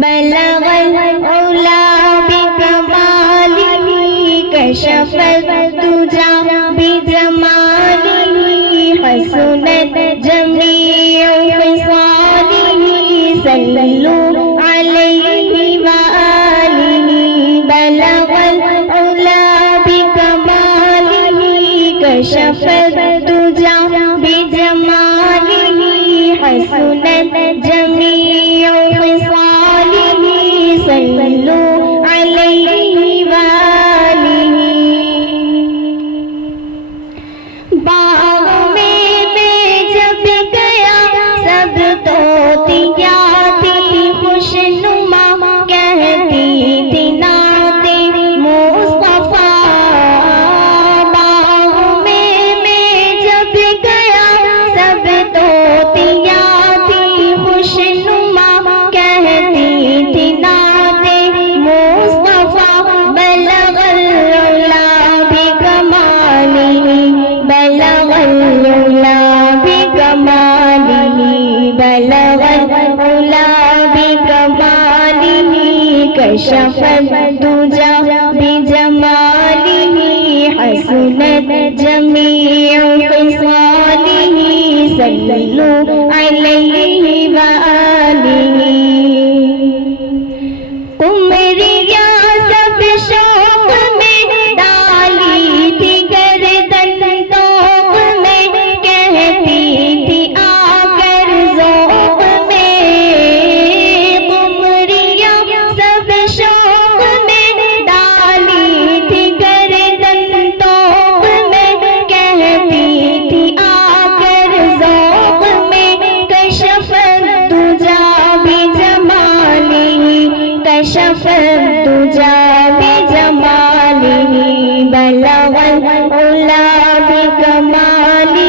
بلغ العلا بکمالہ کشف الدجا بجمالہ حسنت جمیع خصالہ صلوا علیہ وآلہ بلغ العلا بکمالہ کشف الدجا بجمالہ حسنت جمیع خصالہ صلوا علیہ وآلہ باغ میں جب گیا سب طوطیاں تھی خوش نما کہتی تھی نعت مصطفیٰ باغ میں جب گیا سب طوطیاں تھی خوش نما کہتی تھی نعت مصطفیٰ بلغ العلا بکمالہ بلغ العلا بکمالہ بلغ العلا بکمالہ کشف الدجا بجمالہ حسنت جمیع خصالہ صلوا علیہ وآلہ قمریاں سب شوق میں ڈالی تھی گردن طوق میں کہتی تھی آ کر ذوق میں قمریاں سب شوق میں ڈالی تھی گردن طوق میں کہتی تھی آ کر ذوق میں کشف الدجا بجمالہ کشف الدجا بجمالہ بلغ العلا بکمالہ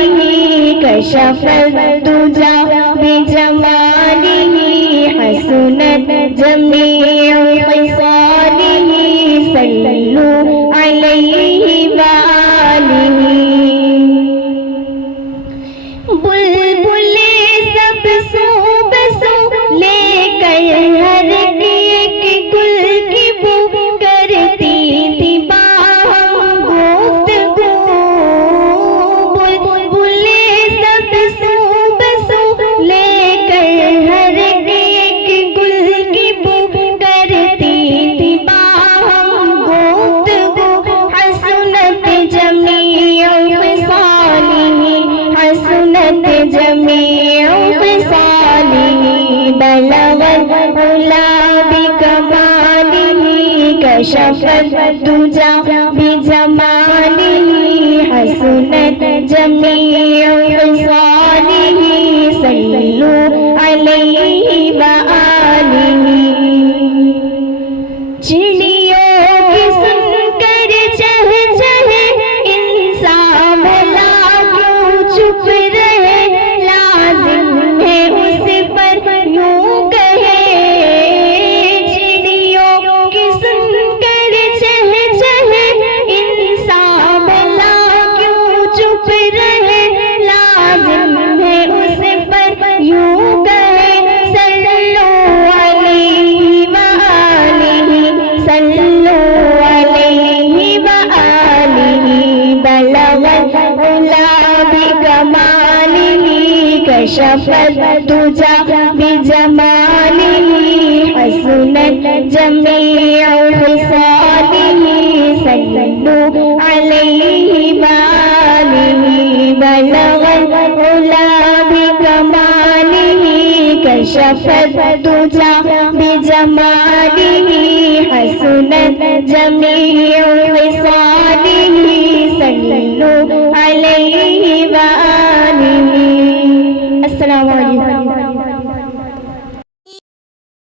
کشف الدجا بجمالہ حسنت جمیع خصالہ صلوا علیہ وآلہ بلبل سب سو بسو لے کر ہر ایک گل کی بو کرتی تھی باہم گفتگو بلبل سب سو بسو لے کر ہر ایک گل کی بو کرتی تھی باہم گفتگو حسنت جمیع خصالہ حسنت جمیع خصالہ بلغ العلا بکمالہ کشف الدجا بجمالہ حسنت جمیع خصالہ صلوا علیہ وآلہ چڑیوں کی سن کر چہ چہے انسان بھلا کیوں چپ رہے لازم ہے اس پر یوں کہے چڑیوں کی سن کر چہ چہے انسان بھلا کیوں چپ رہے لازم ہے اس پر یوں کہے صلوا علیہ وآلہ صلوا علیہ وآلہ بلغ العلا بکمالہ کشف الدجا بجمالہ حسنت جمیع خصالہ صلوا علیہ وآلہ بلغ العلا بکمالہ کشف الدجا بجمالہ حسنت جمیع خصالہ صلوا